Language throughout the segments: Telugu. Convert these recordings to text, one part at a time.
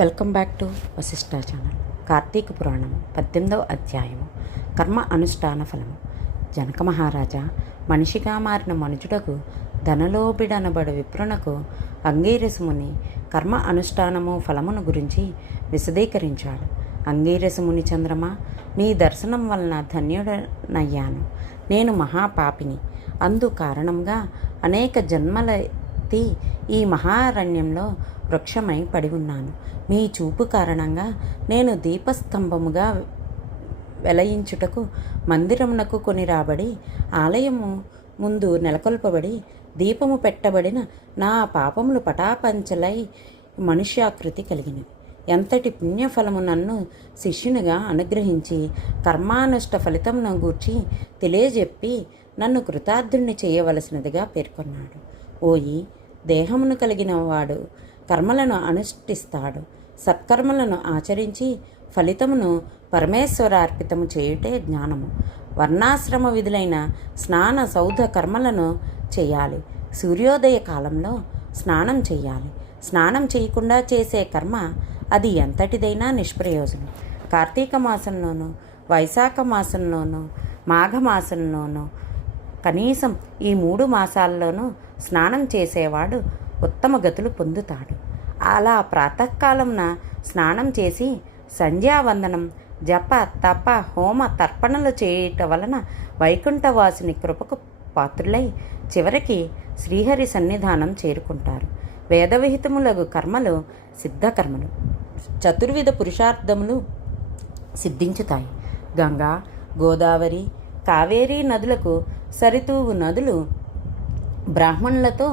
Welcome back to Vashishta channel. Karthika Puranam 18వ అధ్యాయము. కర్మ అనుష్ఠాన ఫలము. జనక మహారాజా, మనిషిగా మారిన మనుజుడకు ధనలోబిడనబడు విప్రునకు అంగీరసముని కర్మ అనుష్ఠానము ఫలమును గురించి విశదీకరించాడు. అంగీరసముని, చంద్రమా, నీ దర్శనం వలన ధన్యుడనయ్యాను. నేను మహాపాపిని. అందు కారణంగా అనేక జన్మలెత్తి ఈ మహారణ్యంలో వృక్షమై పడి ఉన్నాను. మీ చూపు కారణంగా నేను దీపస్తంభముగా వెలయించుటకు మందిరమునకు కొని రాబడి ఆలయము ముందు నెలకొల్పబడి దీపము పెట్టబడిన నా పాపములు పటాపంచలై మనుష్యాకృతి కలిగినవి. ఎంతటి పుణ్యఫలము నన్ను శిష్యునిగా అనుగ్రహించి కర్మానుష్ఠ ఫలితమును గూర్చి తెలియజెప్పి నన్ను కృతార్థుణ్ణి చేయవలసినదిగా పేర్కొన్నాడు. ఓయి, దేహమును కలిగిన వాడు కర్మలను అనుష్ఠిస్తాడు. సత్కర్మలను ఆచరించి ఫలితమును పరమేశ్వరార్పితము చేయుటే జ్ఞానము. వర్ణాశ్రమ విధులైన స్నాన సౌధ కర్మలను చేయాలి. సూర్యోదయ కాలంలో స్నానం చేయాలి. స్నానం చేయకుండా చేసే కర్మ అది ఎంతటిదైనా నిష్ప్రయోజనం. కార్తీక మాసంలోనూ, వైశాఖ మాసంలోనూ, మాఘమాసంలోనూ, కనీసం ఈ 3 మాసాల్లోనూ స్నానం చేసేవాడు ఉత్తమ గతులు పొందుతాడు. అలా ప్రాతకాలంన స్నానం చేసి సంధ్యావందనం, జప, తప, హోమ, తర్పణలు చేయటం వలన వైకుంఠవాసుని కృపకు పాత్రులై చివరికి శ్రీహరి సన్నిధానం చేరుకుంటారు. వేదవిహితములగు కర్మలు సిద్ధకర్మలు, చతుర్విధ పురుషార్థములు సిద్ధించుతాయి. గంగా, గోదావరి, కావేరీ నదులకు సరితూగు నదులు, బ్రాహ్మణులతో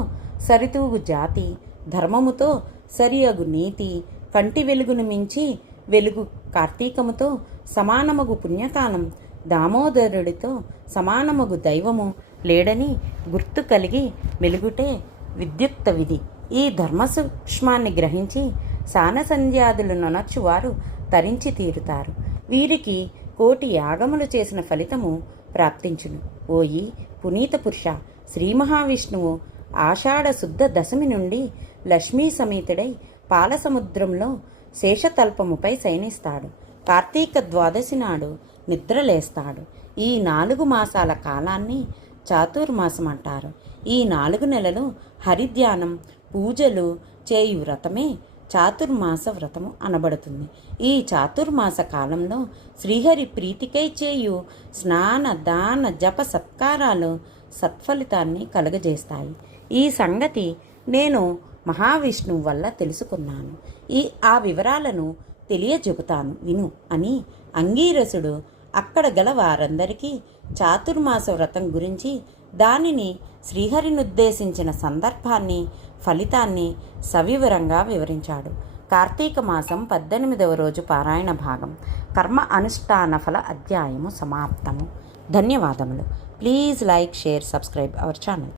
సరితూగు జాతి, ధర్మముతో సరియగు నీతి, కంటి వెలుగును మించి వెలుగు కార్తీకముతో సమానమగు పుణ్యకాలం, దామోదరుడితో సమానమగు దైవము లేడని గుర్తు కలిగి మెలుగుటే విద్యుక్త విధి. ఈ ధర్మ సూక్ష్మాన్ని గ్రహించి సానసంధ్యాదులు నొనర్చువారు తరించి తీరుతారు. వీరికి 1,000,000 యాగములు చేసిన ఫలితము ప్రాప్తించును. ఓయి పునీత పురుష, శ్రీ మహావిష్ణువు ఆషాఢ శుద్ధ దశమి నుండి లక్ష్మీ సమేతుడై పాలసముద్రంలో శేషతల్పముపై శయనిస్తాడు. కార్తీక ద్వాదశి నాడు నిద్రలేస్తాడు. ఈ 4 మాసాల కాలాన్ని చాతుర్మాసం అంటారు. ఈ 4 నెలలు హరిధ్యానం, పూజలు చేయు వ్రతమే చాతుర్మాస వ్రతము అనబడుతుంది. ఈ చాతుర్మాస కాలంలో శ్రీహరి ప్రీతికై చేయు స్నాన, దాన, జప సత్కారాలు సత్ఫలితాన్ని కలుగజేస్తాయి. ఈ సంగతి నేను మహావిష్ణువు వల్ల తెలుసుకున్నాను. ఆ వివరాలను తెలియజెబుతాను విను అని అంగీరసుడు అక్కడ గల వారందరికీ చాతుర్మాస వ్రతం గురించి, దానిని శ్రీహరినుద్దేశించిన సందర్భాన్ని, ఫలితాన్ని సవివరంగా వివరించాడు. కార్తీక మాసం 18వ రోజు పారాయణ భాగం. కర్మ అనుష్ఠాన ఫల అధ్యాయము సమాప్తము. ధన్యవాదములు. Please like, share, subscribe our channel.